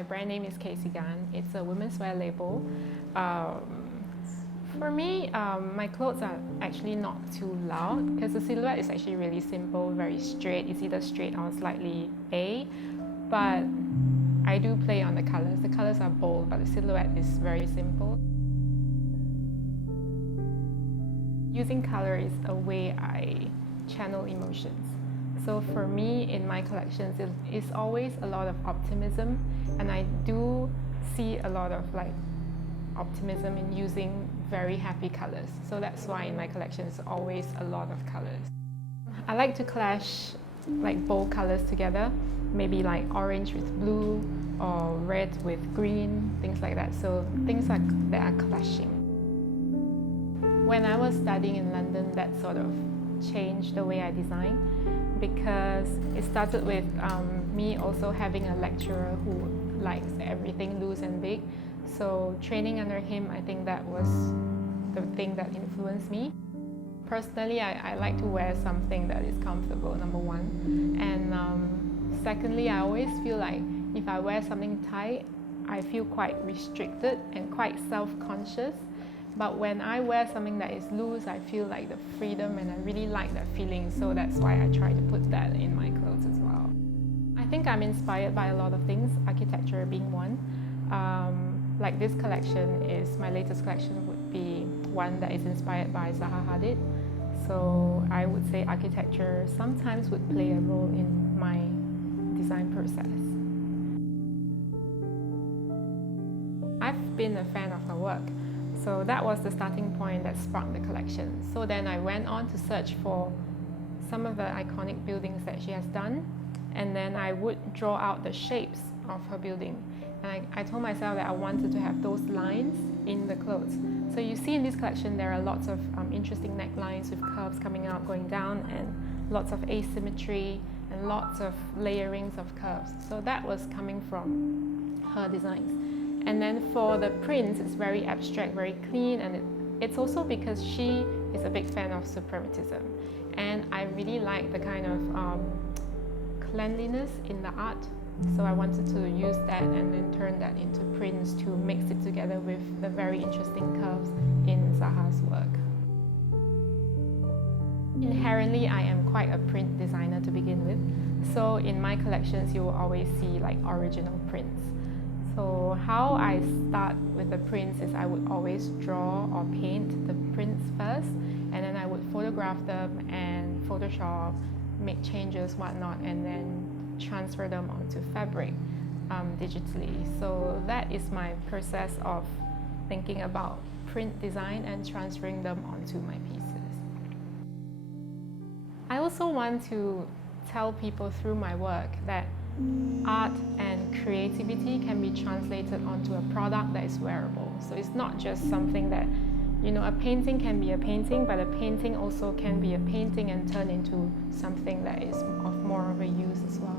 My brand name is Cassey Gan. It's a women's wear label. For me, my clothes are actually not too loud because the silhouette is actually really simple, very straight. It's either straight or slightly A, but I do play on the colors. The colors are bold, but the silhouette is very simple. Using color is a way I channel emotions. So for me, in my collections, it's always a lot of optimism, and I do see a lot of optimism in using very happy colors. So that's why in my collection it's always a lot of colors. I like to clash bold colors together, maybe orange with blue or red with green, things like that. So things that are clashing. When I was studying in London, that sort of changed the way I design, because it started with me also having a lecturer who likes everything loose and big. So training under him, I think that was the thing that influenced me. Personally, I like to wear something that is comfortable, number one. And secondly, I always feel like if I wear something tight, I feel quite restricted and quite self-conscious. But when I wear something that is loose, I feel like the freedom, and I really like that feeling. So that's why I try to put that in my clothes as well. I think I'm inspired by a lot of things, architecture being one. Like this collection is, my latest collection would be one that is inspired by Zaha Hadid. So I would say architecture sometimes would play a role in my design process. I've been a fan of her work. So that was the starting point that sparked the collection. So then I went on to search for some of the iconic buildings that she has done, and then I would draw out the shapes of her building. And I told myself that I wanted to have those lines in the clothes. So you see in this collection there are lots of interesting necklines with curves coming out, going down, and lots of asymmetry and lots of layerings of curves. So that was coming from her designs. And then for the prints, it's very abstract, very clean, and it's also because she is a big fan of Suprematism. And I really like the kind of cleanliness in the art. So I wanted to use that and then turn that into prints to mix it together with the very interesting curves in Zaha's work. Inherently, I am quite a print designer to begin with. So in my collections, you will always see original prints. So how I start with the prints is I would always draw or paint the prints first, and then I would photograph them and Photoshop, make changes, whatnot, and then transfer them onto fabric digitally. So that is my process of thinking about print design and transferring them onto my pieces. I also want to tell people through my work that art and creativity can be translated onto a product that is wearable. So it's not just something that, a painting can be a painting, but a painting also can be a painting and turn into something that is of more of a use as well.